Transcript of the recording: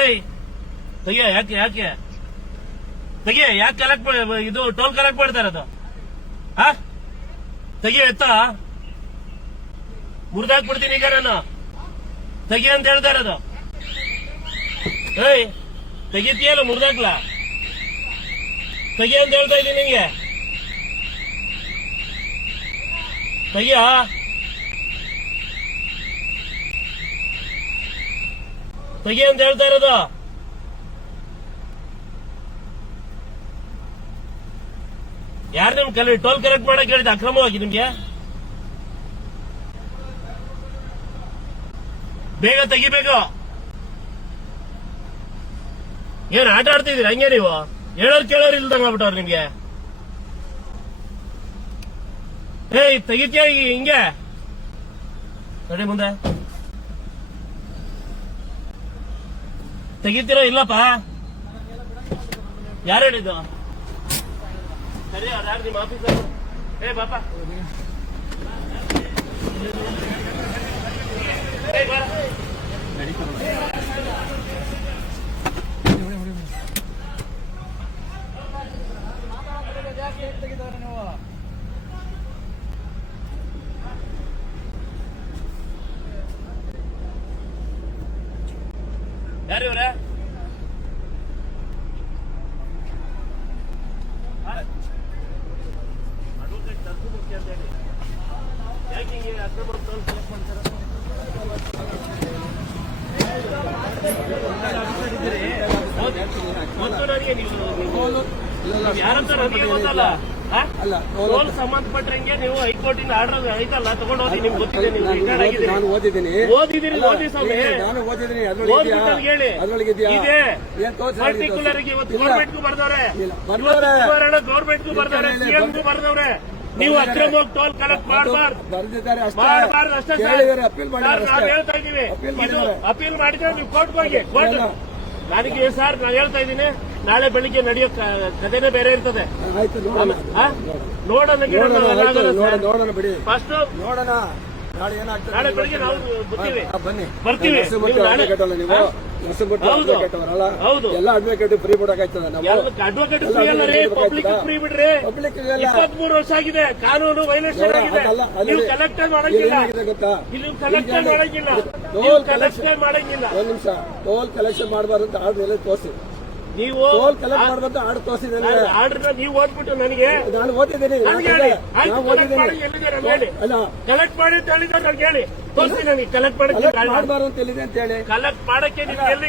ಏಯ್ ತೆಗಿಯ, ಯಾಕೆ ಯಾಕೆ ತೆಗಿಯ, ಯಾಕೆ ಕಲೆಕ್ಟ್ ಇದು ಟೋಲ್ ಕಲೆಕ್ಟ್ ಮಾಡ್ತಾ ಇರೋದು? ತೆಗಿಯ, ಎತ್ತ ಮುರಿದಾಕ್ಬಿಡ್ತೀನಿ ಈಗ ನಾನು. ತೆಗಿ ಅಂತ ಹೇಳ್ತಾ ಇರೋದು. ಏಯ್ ತೆಗಿತೀಯಲ್ಲ, ಮುರಿದಾಕ್ಲ ತೆಗಿ ಅಂತ ಹೇಳ್ತಾ ಇದ್ದೀನಿ ನಿಂಗೆ. ತೆಗಿಯ, ತೆಗಿ ಅಂತ ಹೇಳ್ತಾ ಇರೋದು. ಯಾರು ನಿಮ್ ಟೋಲ್ ಕಲೆಕ್ಟ್ ಮಾಡಕ್ ಹೇಳಿದ ಅಕ್ರಮವಾಗಿ ನಿಮ್ಗೆ? ಬೇಗ ತೆಗಿಬೇಕು. ಏನ್ ಆಟ ಆಡ್ತಿದ್ದೀರಾ ಹಂಗೆ ನೀವು? ಹೇಳೋರು ಕೇಳೋರು ಇಲ್ದಂಗ ಆಗ್ಬಿಟ್ಟವ್ರು ನಿಮ್ಗೆ. ಏಯ್ ತೆಗಿತೀಯ ಹಿಂಗೆ? ನಡಿ ಮುಂದೆ. ತೆಗಿತೀರೋ ಇಲ್ಲಪ್ಪ? ಯಾರು ಹೇಳಿದ್ದು? ಸರಿ, ಅದಾರು ನಿಮ್ಮ ಆಫೀಸರ್. ಏ ಬಾಪ, ಯಾರು ಇವ್ರೆ? ಅಡ್ವೊಕೇಟ್ ತರ್ಕು ಮುಖ್ಯ ಅಂತ ಹೇಳಿ ಯಾಕೆ ಹಿಂಗೆ ಅಕ್ರಮ ಸೆಲೆಕ್ಟ್ ಮಾಡ್ತಾರೆ? ಮತ್ತು ನನಗೆ ನೀವು ಯಾರಂತ ನನಗೆ ಗೊತ್ತಲ್ಲ. ಟೋಲ್ ಸಂಬಂಧಪಟ್ಟಂಗೆ ನೀವು ಹೈಕೋರ್ಟಿನ ಆರ್ಡರ್ ಐತಲ್ಲ ತಗೊಂಡು ಹೋಗಿ. ನಿಮ್ಗೆ ಗೊತ್ತಿದೆ, ನೀವು ರಿಟೈರ್ಡ್ ಆಗಿದ್ದೀರಿ. ಓದಿದಿರಿ, ಓದಿ ಸ್ವಾಮಿ. ಹೇಳಿ ಇದೆ ಪರ್ಟಿಕ್ಯುಲರ್ ಇವತ್ತು ಗೌರ್ಮೆಂಟ್ಗೂ ಬರ್ದವ್ರೆ, ಗೌರ್ಮೆಂಟ್ಗೂ ಬರ್ದವ್ರೆ, ಸಿಎಂಗೂ ಬರ್ದವ್ರೆ. ನೀವು ಅಕ್ರಮವಾಗಿ ಟೋಲ್ ಕಲೆಕ್ಟ್ ಮಾಡಬಾರ್ದು ಅಷ್ಟೇ ಸರ್. ನಾವು ಹೇಳ್ತಾ ಇದೀವಿ, ಇದು ಅಪೀಲ್ ಮಾಡಿದ್ರೆ ನೀವು ಕೋರ್ಟ್ಗೆ ಹೋಗಿ. ಕೋರ್ಟ್ ನನಗೆ ಸರ್ ನಾನು ಹೇಳ್ತಾ ಇದ್ದೀನಿ, ನಾಳೆ ಬೆಳಿಗ್ಗೆ ನಡೆಯೋ ಕಥೆನೇ ಬೇರೆ ಇರ್ತದೆ. ನೋಡೋಣ ಬಿಡಿ, ಫಸ್ಟ್ ನೋಡೋಣ. ನಾಳೆ ಬೆಳಿಗ್ಗೆ ನಾವು ಬರ್ತೀವಿ. ಹೌದು, ಎಲ್ಲ ಅಡ್ವೊಕೇಟ್ ಫ್ರೀ ಬಿಡಕಾಯ್ತದ. ಅಡ್ವೊಕೇಟ್ ಫ್ರೀ ಅಲ್ಲ ರೀ, ಪಬ್ಲಿಕ್ ಫ್ರೀ ಬಿಡ್ರಿ. 23 ವರ್ಷ ಆಗಿದೆ, ಕಾನೂನು ವೈಲೇಷನ್ ಆಗಿದೆ. ನೀವು ಕಲೆಕ್ಟರ್ ಮಾಡಂಗಿಲ್ಲ, ಇಲ್ಲಿ ಕಲೆಕ್ಟರ್ ಮಾಡಂಗಿಲ್ಲ, ಕಲೆಕ್ಟರ್ ಮಾಡಂಗಿಲ್ಲ. ಒಂದ್ ನಿಮಿಷ, ಟೋಲ್ ಕಲೆಕ್ಷನ್ ಮಾಡಬಾರ್ದು ಅಂತ ಆರ್ಡರ್ ಎಲ್ಲ ತೋರಿಸಿ. ನೀವು ಟೋಲ್ ಕಲೆಕ್ಟ್ ಮಾಡಬಾರ್ದು ಆರ್ಡರ್ ತೋರಿಸಿ. ಆರ್ಡರ್ ನೀವು ಓದ್ಬಿಟ್ಟು ನನಗೆ ನಾನು ಓದಿದ್ದೀನಿ. ಕಲೆಕ್ಟ್ ಮಾಡಿ ಅಂತ ಹೇಳಿದ್ರೆ ನನಗೆ ಹೇಳಿ ತೋರಿಸಿ. ನನಗೆ ಕಲೆಕ್ಟ್ ಮಾಡಕ್ಕೆ ಮಾಡಬಾರ್ದು ಅಂತ ಹೇಳಿದೆ ಅಂತ ಹೇಳಿ. ಕಲೆಕ್ಟ್ ಮಾಡಕ್ಕೆ ನೀವು ಎಲ್ಲಿ